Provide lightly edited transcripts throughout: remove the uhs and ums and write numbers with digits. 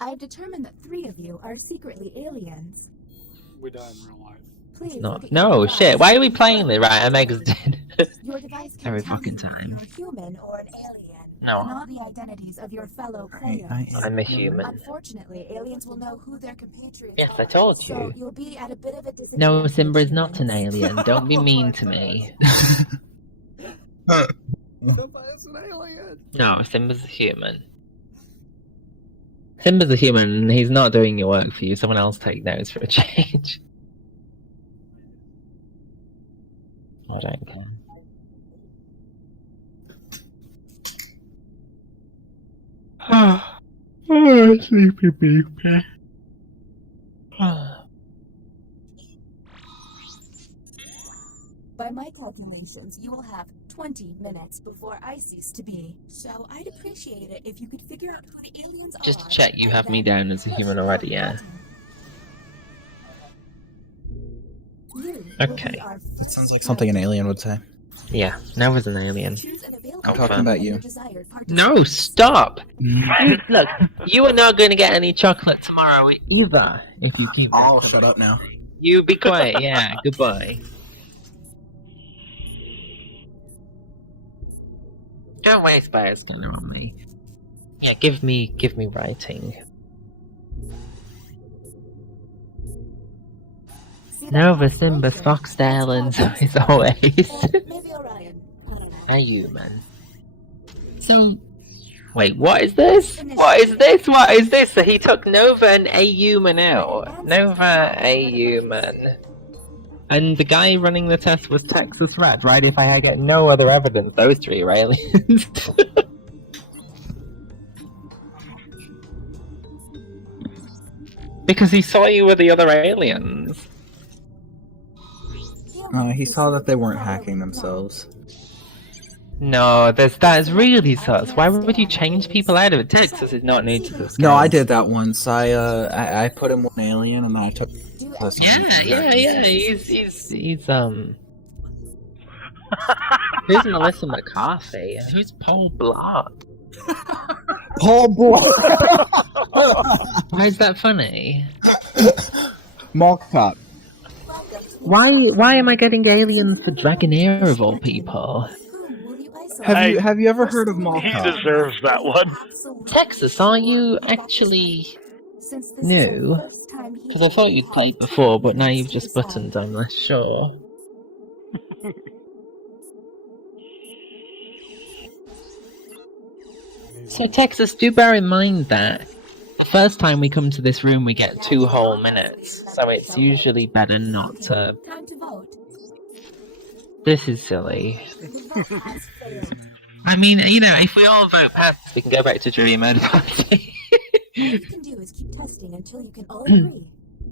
I've determined that 3 of you are secretly aliens. We die in real life. Please No, shit. Why are we playing this? Right, Meg's dead. Your device can Every tell fucking you if time. you're human or an alien. No. Not the identities of your fellow players. I'm a human. Unfortunately, aliens will know who their compatriots Yes, are. I told So you. you'll be at a bit of a disadvantage. No, Simba is not an alien. Don't be mean to me. Simba is an alien. No, Simba's a human. Simba's a human, and he's not doing your work for you. Someone else take notes for a change. I don't care. Oh, sleepy baby. By my calculations, you will have 20 minutes before I cease to be. So I'd appreciate it if you could figure out who the aliens are. Just to check, you have me down as a human already, yeah? Okay. That sounds like something an alien would say. Yeah, Nova's an alien. I'm talking about you. No, stop! Look, you are not going to get any chocolate tomorrow either, if you keep... Oh, shut up now. You be quiet, yeah, goodbye. Don't waste Bear's dinner on me. Yeah, give me writing. Nova, Simba, Foxdale, and as always. A human. So, wait, what is this? What is this? What is this? So he took Nova and a human out. Nova, a human. And the guy running the test was Texas Red, right? If I get no other evidence, those 3 are aliens. Because he saw you with the other aliens. He saw that they weren't hacking themselves. No, that is really sus. Why would you change people out of it? Texas is not new to this. No, I did that once. I put him with an alien, and then I took. Yeah. He's Who's Melissa McCarthy? Who's Paul Blart? Paul Blart. Why is that funny? Mall cop. Why am I getting aliens for Dragonair of all people? Have you ever heard of Mall He Cop? deserves that one. Texas, are you actually new? Because I thought you'd played before, but now you've just buttoned, I'm less sure. So Texas, do bear in mind that the first time we come to this room we get 2 whole minutes, so it's usually better not to... This is silly. I mean, you know, if we all vote pass, we can go back to jury mode party. All you can do is keep testing until you can all agree.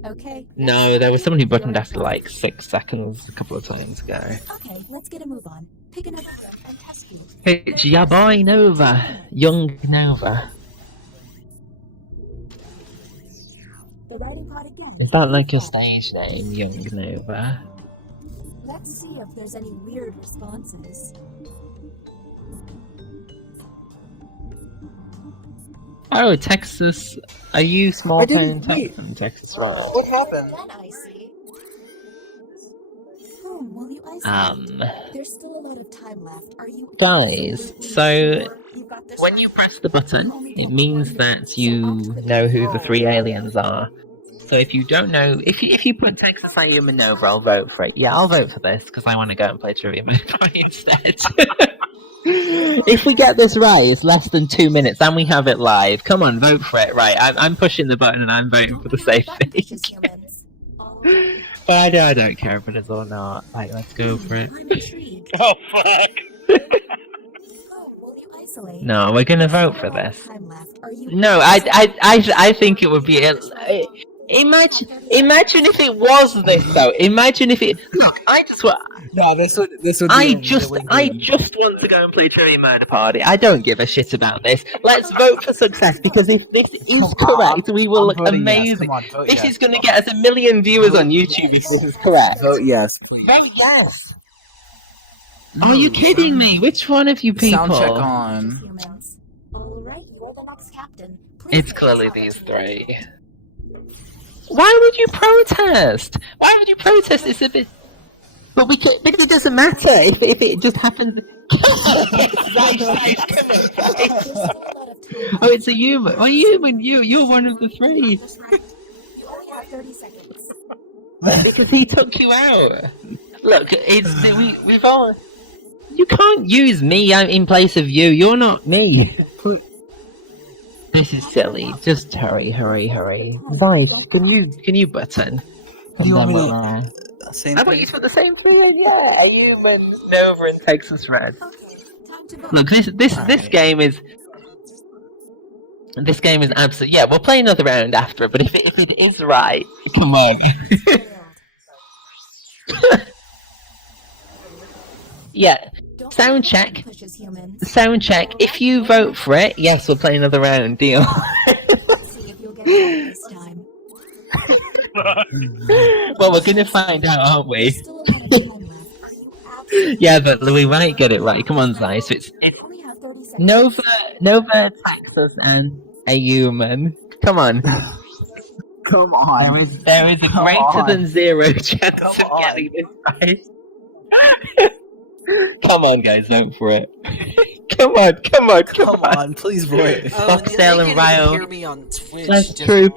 Okay? No, there was someone who buttoned after like 6 seconds a couple of times ago. Okay, let's get a move on. Pick another room and test you. It's ya boy Nova. Young Nova. The writing pod again. Is that like your stage name, Young Nova? Let's see if there's any weird responses. Oh, Texas. Are you small town Texas Royal? What happened? Then I see. Whom will you isolate? There's still a lot of time left. Are you Guys, so when you press the button, it means that you know who the 3 aliens are. So if you don't know, if you put Texas IU and Nova, I'll vote for it. Yeah, I'll vote for this because I want to go and play Trivia Mode instead. If we get this right, it's less than 2 minutes and we have it live. Come on, vote for it. Right, I'm pushing the button and I'm voting for the safe thing. But I don't care if it is or not. Right, let's go for it. Oh, fuck. No, we're gonna vote for this. No, I think it would be. Imagine if it was this though. Imagine if it. Look, I just want. No, this would. I just want to go and play Trivia Murder Party. I don't give a shit about this. Let's vote for success because if this is correct, we will look amazing. This is going to get us 1 million viewers on YouTube if this is correct. Vote yes. Vote yes. Are you kidding me? Which one of you people? Sound check on. All right, you're the next captain. It's clearly these three. Why would you protest? Why would you protest? It's a bit... But we could, because it doesn't matter if it just happens... Nice, come on, guys. Oh, it's a human. Oh, human, you're one of the three. You only have 30 seconds. Because he took you out. Look, we've all... You can't use me in place of you. You're not me. This is silly. Just hurry. Zeiss, can you button? And then we'll... Same How about you put the same three in? Yeah, a human, Nova, and Texas Red. Look, this game is... This game is absolute. Yeah, we'll play another round after, but if it is right, come on. Yeah, sound check. Sound check. If you vote for it, yes, we'll play another round. Deal. Well, we're gonna find out, aren't we? Yeah, but we might get it right. Come on, Zeiss. It's Nova, Texas, and a human. Come on. Come on. There is a greater than zero chance of getting this right. Come on, guys, vote for it. Come on, please vote. Foxtail and Ryo. Hear me on Twitch. That's true.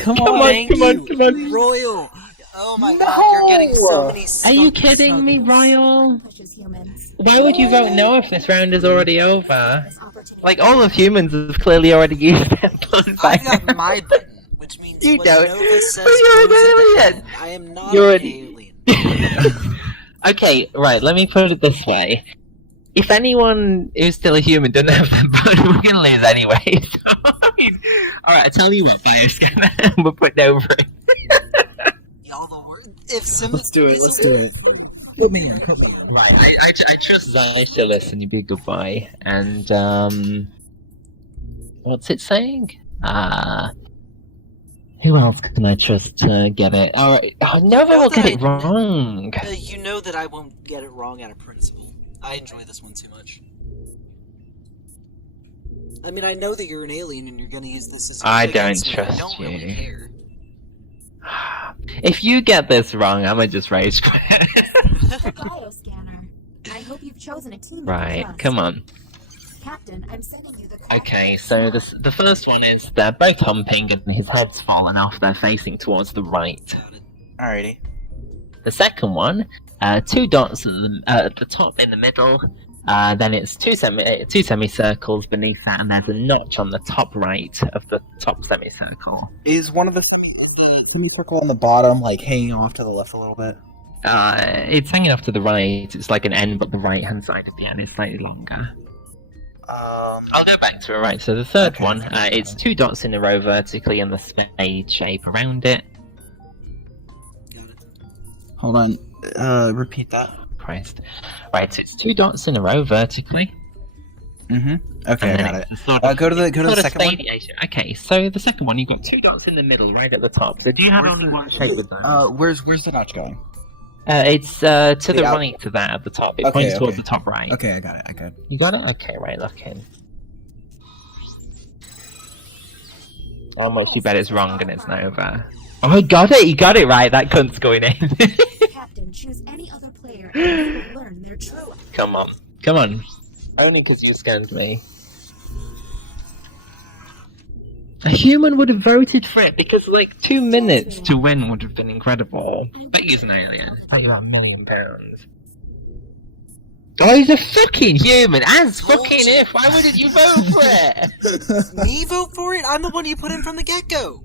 Come on. Royal. Oh my god, you're getting so many. Are you kidding me, Ryo? Why would you vote no if this round is already over? Like, all of humans have clearly already used their button. I got my button, which means you what don't. Nova says But you're an alien. I am not You're an alien. Okay, right, let me put it this way. If anyone who's still a human doesn't have that button, we're gonna lose anyway. Alright, I tell you what, Bioscanner, we'll put over it. Let's do it. Put me in. Right, I trust Zeiss to listen, you be a good boy. And, what's it saying? Who else can I trust to get it? Alright, Nova will get it wrong. You know that I won't get it wrong out of principle. I enjoy this one too much. I mean, I know that you're an alien and you're gonna use this as I don't trust I don't really care. If you get this wrong, I'ma just rage quit. Bioscanner. I hope you've chosen a team. Right, come on. Captain, I'm sending you the Okay, so the first one is they're both humping and his head's fallen off, they're facing towards the right. Alrighty. The second one, 2 dots at the top in the middle, then it's two semicircles beneath that, and there's a notch on the top right of the top semicircle. Is one of the semicircle on the bottom, like, hanging off to the left a little bit? It's hanging off to the right, it's like an N, but the right-hand side of the N is slightly longer. I'll go back to it, right, so the third one, it's 2 dots in a row vertically and the spade shape around it. Hold on, repeat that. Christ. Right, it's 2 dots in a row vertically. Okay, I got it. Go to the second one. Okay, so the second one, you've got 2 dots in the middle, right at the top. So do you have only one shape with those? Where's the notch going? It's to the right to that at the top. It points towards the top right. Okay, I got it. You got it? Okay, right, look in. Almost you bet it's wrong and it's Nova. Oh, I got it! You got it right! That cunt's going in. Captain, choose any other player and you will learn their true. Come on. Only because you scanned me. A human would have voted for it because, like, 2 minutes to win would have been incredible. Bet he's an alien. Bet you got £1 million. Oh, he's a fucking human! As fucking if! Why wouldn't you vote for it? Me vote for it? I'm the one you put in from the get-go!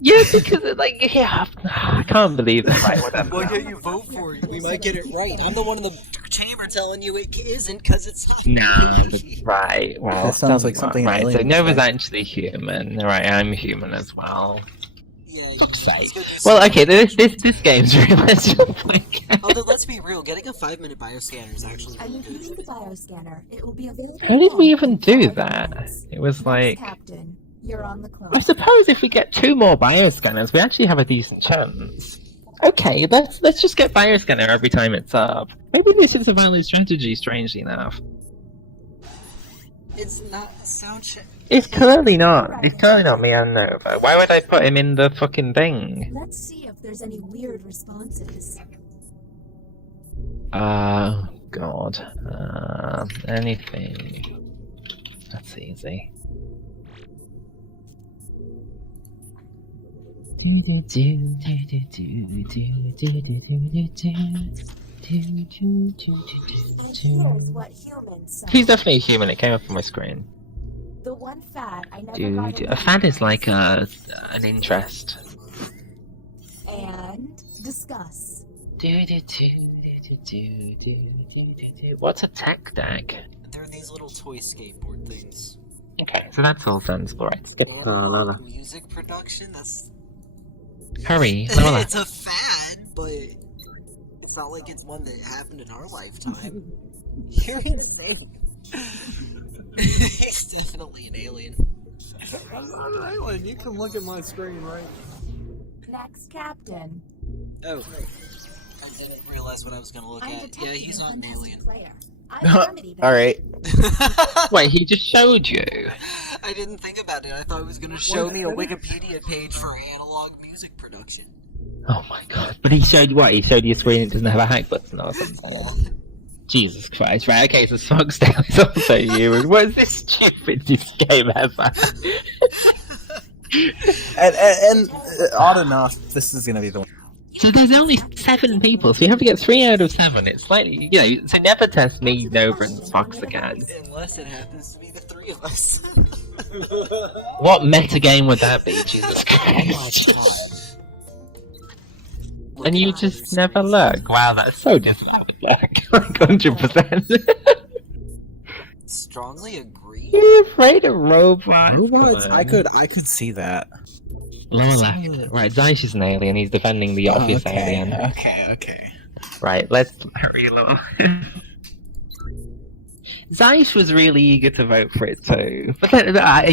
Yeah, because, like, yeah, I can't believe it. Right, whatever. Why can't you vote for it? We might get it right. I'm the one in the chamber telling you it isn't because it's not. Nah, right, well, that sounds like something right, alien so Nova's actually human. Right, I'm human as well. Yeah, fuck's sake. Well, okay, this game's real. Let's just play. Although, let's be real, getting a 5-minute bioscanner is actually I'm including the bioscanner. It will be available. How did we even do that? It was like... Captain, you're on the clock. I suppose if we get 2 more bioscanners, we actually have a decent chance. Okay, let's just get bioscanner every time it's up. Maybe this is a valid strategy, strangely enough. It's not sound check. It's clearly not. It's clearly not me and Nova. Why would I put him in the fucking thing? Let's see if there's any weird responses. God. Anything. That's easy. What humans saw. He's definitely a human, it came up on my screen. The one fad I never got A fad is like an interest. And discuss. What's a tech deck? They're these little toy skateboard things. Okay, so that's all sensible, right? Skip Lola. Music production? That's... Hurry, Lola. It's a fad, but it's not like it's one that happened in our lifetime. Hearing the thing. He's definitely an alien. I'm not an alien. You can look at my screen right Next captain. Oh. I didn't realize what I was gonna look at. Yeah, he's not an alien. Alright. Wait, he just showed you? I didn't think about it. I thought it was gonna show me a Wikipedia page for analog music production. Oh my god. But he showed what? He showed you a screen that doesn't have a hack button or something. Jesus Christ. Right, okay, so Smogsdale is also you. What is this stupidest game ever? And odd enough, this is gonna be the one. So there's only 7 people, so you have to get 3 out of 7. It's slightly, you know, so never test me, Nova, and Fox again. Unless it happens to be the 3 of us. What meta game would that be, Jesus Christ? And you just never look. Wow, that's so different. I would look. Like 100%. Strongly agree. You're afraid of robots? Robots, I could see that. Lower left. Right, Zeiss is an alien. He's defending the obvious alien. Okay. Right, let's hurry along. Zeiss was really eager to vote for it too. But then, I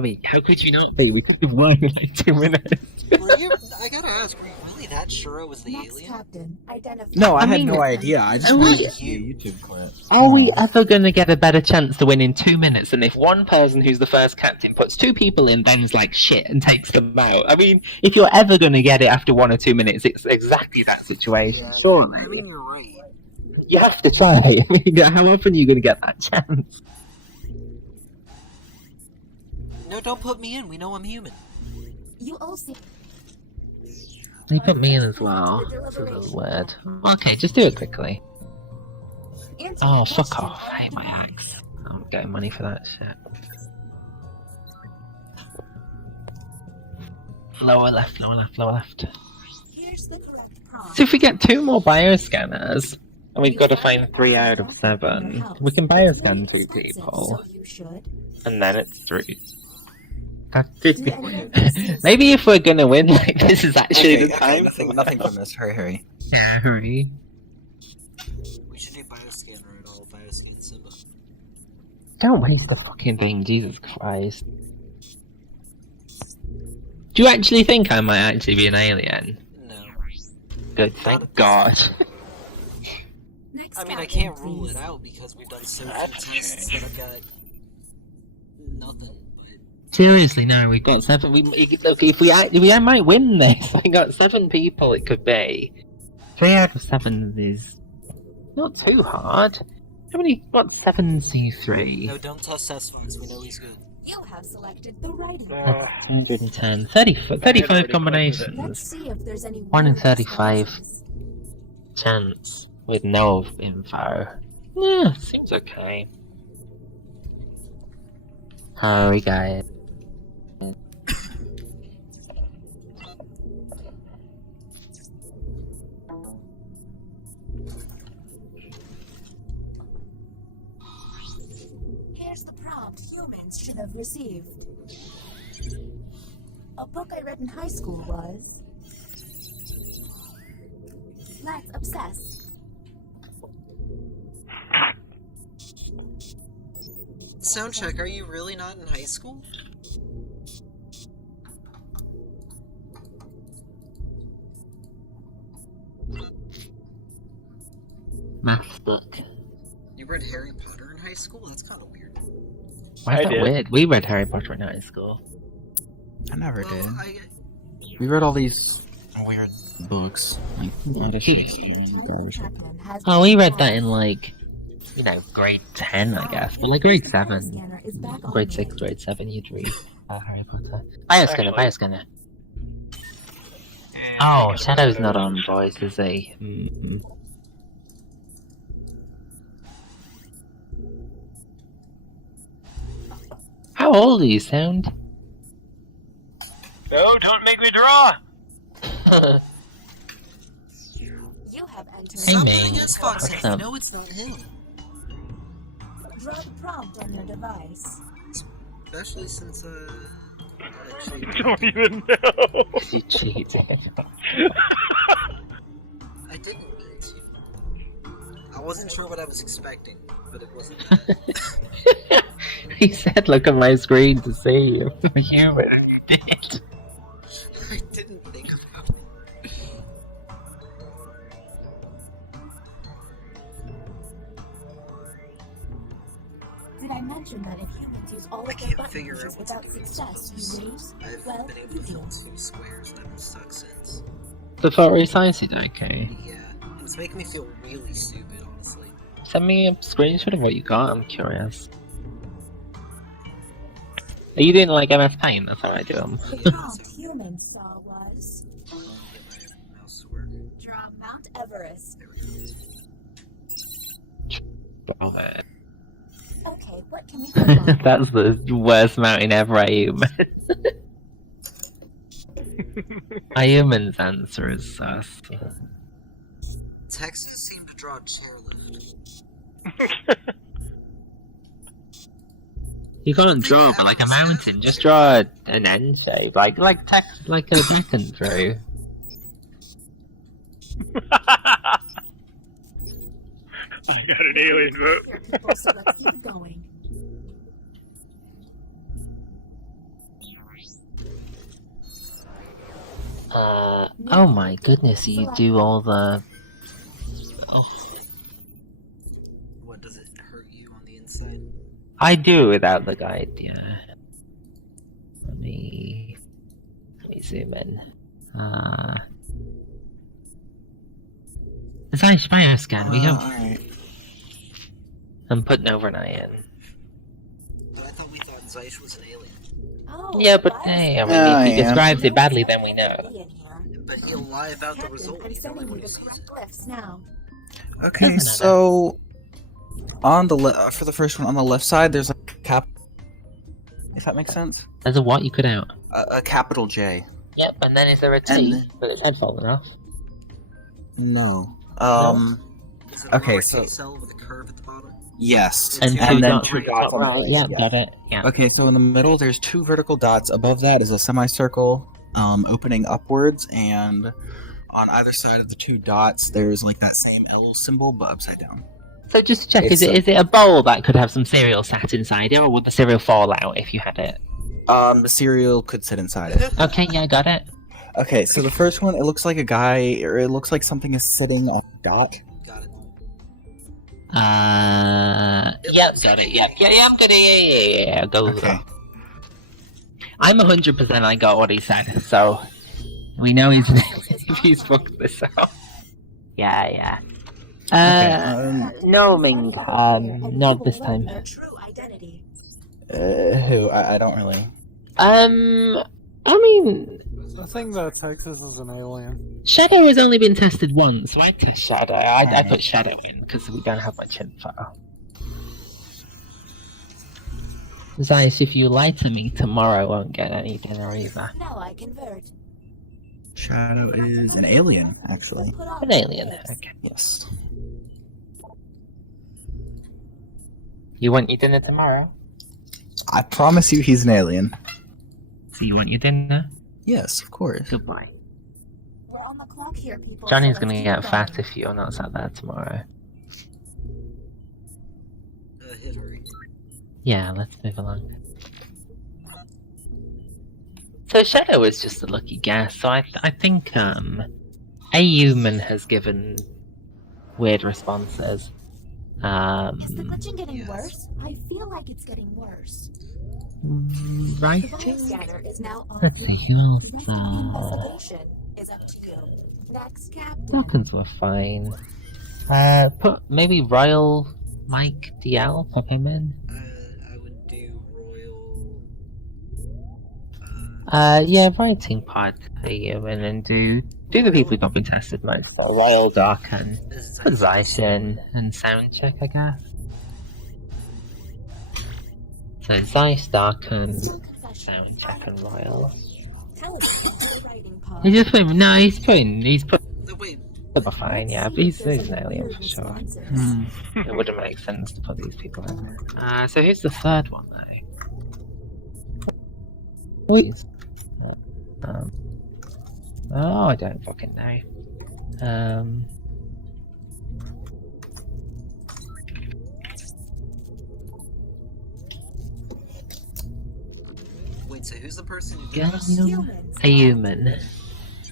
mean, how could you not be? We could have won in like 2 minutes. I gotta ask, were you really that sure it was the alien? Captain, No, I had mean, no idea. I just are wanted we- to see a YouTube clip. Are we ever going to get a better chance to win in 2 minutes than if one person who's the first captain puts 2 people in, then's like shit and takes them out? I mean, if you're ever going to get it after 1 or 2 minutes, it's exactly that situation. I Surely. mean, you're right. You have to try. I mean, how often are you going to get that chance? No, don't put me in. We know I'm human. You also. You put me in as well. This is weird. Okay, just do it quickly. Oh, fuck off. I hate my axe. I'm not getting money for that shit. Lower left, lower left, lower left. Here's the correct prompt. So if we get 2 more bioscanners, and we've got to find 3 out of 7, we can bioscan 2 people. So you should. And then it's 3. Maybe if we're gonna win, like, this is actually the time. Nothing from this. Hurry. Yeah, hurry. We should do bioscanner and all bioscan Simba. Don't waste the fucking thing, Jesus Christ. Do you actually think I might actually be an alien? No. Good, thank God. Next I mean, I captain, can't rule please. it out because we've done so few tests that I've got nothing. Seriously, no, we've got 7. Look, if we might win this. We got 7 people. It could be 3 out of 7 is not too hard. How many? What's 7C3? No, don't test Fox. We know he's good. You have selected the right one. 110, 35 combinations. Let's see if there's any 1 in weird 35 responses. chance with no info. Yeah, seems okay. Hurry, guys. Here's the prompt humans should have received. A book I read in high school was... Let's obsess. Soundcheck, are you really not in high school? Math book. You read Harry Potter in high school? That's kind of weird. Why is that weird? We read Harry Potter in high school. I never Well, did. We read all these weird books, like Odyssey and garbage. Oh, we read that in like, you know, grade 10, I guess. But like grade 7, grade 6, grade 7, you'd read Harry Potter. Bioscanner. Oh, Shadow's not on voice, is he? How old do you sound? No, don't make me draw! You have entered. Hey, Something man. is Foxy. What's up? No, it's not him. Draw the prompt on your device. Especially since, actually, Don't even know! You cheated. I didn't mean to. I wasn't sure what I was expecting, but it wasn't that. He said, look at my screen to see you. Human, and you did. I didn't think about it. Did I mention that if humans use all I of their can't button figure out pushes what to without do with success, you lose? I've Well, been able you to do. fill 2 squares and I've been stuck since. The photo sized, okay. Yeah, it's making me feel really stupid, honestly. Send me a screenshot of what you got, I'm curious. Are you doing like MS Paint? That's how I do them. The prompt humans saw was Get my mouse to work. draw Mount Everest. There we go. Okay, what can we click on? That's the worst mountain ever, Ayuman. Ayuman's answer is sus. Texas seemed to draw a chairlift. You can't draw, but like a mountain, just draw an N shape, like text, like a beacon through. I got an alien vote. People, so let's keep it going. Oh my goodness, you do all the... Oh, What, does it hurt you on the inside? I do without the guide, yeah. Let me zoom in. Zeiss Bioscan, we have... Alright. I'm putting over an eye in. But I thought we thought Zeiss was an alien. Oh, Yeah, but bias- hey, I mean, Yeah, if he I am. describes it badly, then we know. In here. But he'll lie about the Captain, result. I'm He's the only sending one you who the sees it. correct glyphs now. Okay, so on the for the first one on the left side, there's a cap. If that makes sense, There's a what you cut out? a capital J. Yep, and then is there a And T? then- But it had fallen off. No. Is it a Okay, lowercase so- cell with a curve at the bottom? Yes. And, And two then dots two on the dots top on the right. right, Yep, yeah. got it. Yeah. Okay, so in the middle, there's 2 vertical dots. Above that is a semicircle, opening upwards, and on either side of the 2 dots, there's like that same L symbol, but upside down. So just to check, It's is it a bowl that could have some cereal sat inside it, or would the cereal fall out if you had it? The cereal could sit inside it. Okay, yeah, got it. Okay, so the first one, it looks like a guy, or it looks like something is sitting on a dot. Got it. Yep, got it. Yep, yeah, I'm good. Yeah. Go. Okay. I'm 100%. I got what he said, so we know he's if he's fucked this up. Yeah. No, Ming. Not this time. Their true identity. Who? I don't really. I mean, I think that Texas is an alien. Shadow has only been tested once, so I test Shadow. I put Shadow in because we don't have much info. Zeiss, if you lie to me tomorrow, I won't get any dinner either. Now I convert. Shadow is an alien, actually. Put on An alien. the glyphs. Okay. Yes. You want your dinner tomorrow? I promise you he's an alien. So you want your dinner? Yes, of course. Goodbye. We're on the clock here, people. Johnny's so gonna let's get keep fat going. if you're not sat there tomorrow. Hit hurry. Yeah, let's move along. So Shadow is just a lucky guess, so I think a human has given weird responses. Is the glitching getting Yes. worse? I feel like it's getting worse. The Writing? vibe scanner is now on. Let's see, who else? Next investigation is up to you. Next, Captain. Falcons were fine. Put maybe Royal Mike DL, pop him in. I would do Royal. Yeah, writing part human and do the people who got been tested most. So Royal Dark and Zaishin and Sound Check, I guess. So Zeiss, Dark and Still confession. Sound Check and Royal. Tell us about the writing pod. He just put no, he's put Wait, fine, yeah, but he's an alien for sure. Hmm. It wouldn't make sense to put these people in there. So who's the third one though? Please. Oh, I don't fucking know. wait. So who's the person who did Yeah, this? Humans. a human.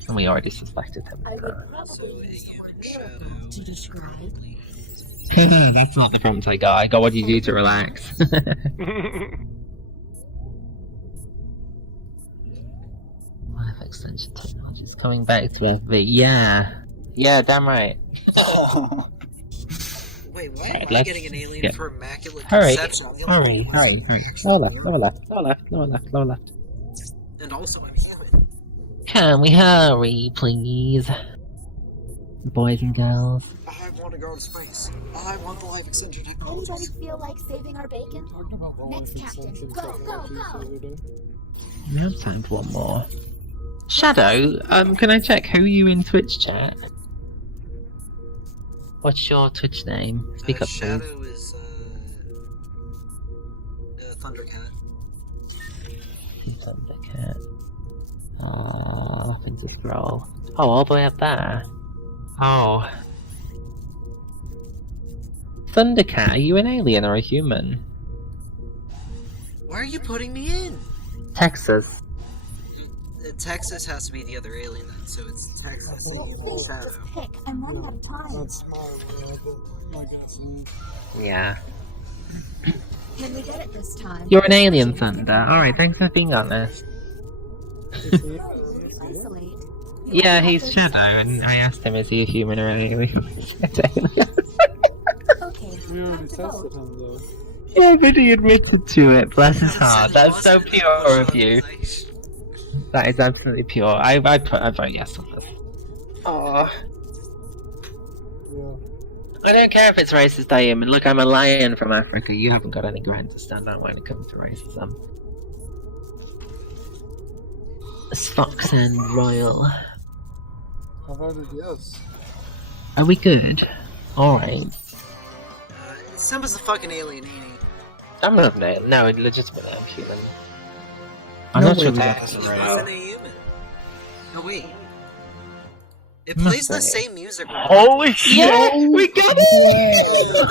And we already suspected him. I would So probably a use human some shadow. words to describe. That's not the prompt I got. I got what do you do to relax. Life extension technology is coming back to FV. Yeah. Yeah, damn right. Wait, why Right, am I let's getting an alien get- for immaculate Hurry, conception? I'm the hurry, only one hurry, who's hurry. actually Lower left, human. lower left, lower left, lower left, lower left, lower left. And also, I'm human. Can we hurry, please? Boys and girls. I want to go to space. I want the life extension technology. Anybody feel like saving our bacon? Next, Captain. Go, go, go. We have time for one more. Shadow, can I check who you in Twitch chat? What's your Twitch name? Speak up, please. Shadow is Thundercat. Thundercat. Oh, nothing to scroll. Oh, all the way up there. Oh. Thundercat, are you an alien or a human? Why are you putting me in? Texas. Texas has to be the other alien then, so it's Texas. Shadow. Pick. I'm running out of time. That's my world, but I guess. Yeah. Can we get it this time? You're an alien, Thunder. Alright, thanks for being honest. Isolate. Yeah, he's Shadow, and I asked him, is he a human or an alien? Okay. We Time already to tested vote. him though. Yeah, but he admitted to it. Bless his heart. That's so pure of you. That is absolutely pure. I vote yes on this. Oh, Yeah. I don't care if it's racist, I am. And look, I'm a lion from Africa. You haven't got any ground to stand on when it comes to racism. Fox and Royal. I voted yes. Are we good? Alright. Simba's a fucking alien, ain't he? I'm not an alien. No, legitimately, I'm human. I'm No not way sure we that got is this He's right. not right. a human. No, wait. It Must plays the say. same music. Holy shit! Yeah, we got it!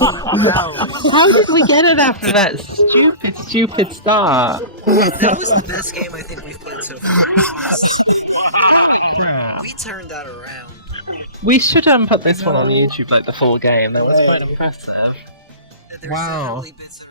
Wow. How did we get it after that stupid start? That was the best game I think we've played so far. We turned that around. We should put this one on YouTube like the full game. That was quite impressive. There's Wow. definitely bits of